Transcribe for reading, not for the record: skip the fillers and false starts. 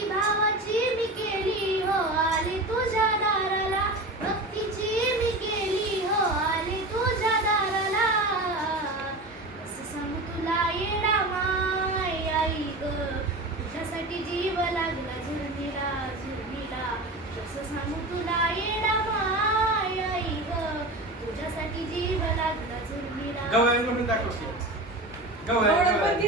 भक्ती भावाची मी केली हो आले तुझ्या दाराला भक्तीची मी केली हो आले तुझ्या दाराला कसं सांगू तुला येडा माय आई ग तुझ्यासाठी जीव लागला झुरणीला झुरणीला कसं सांगू तुला येडा माय आई ग तुझ्यासाठी जीव लागला झुरणीला गवळण म्हणून दाखव की. गवळण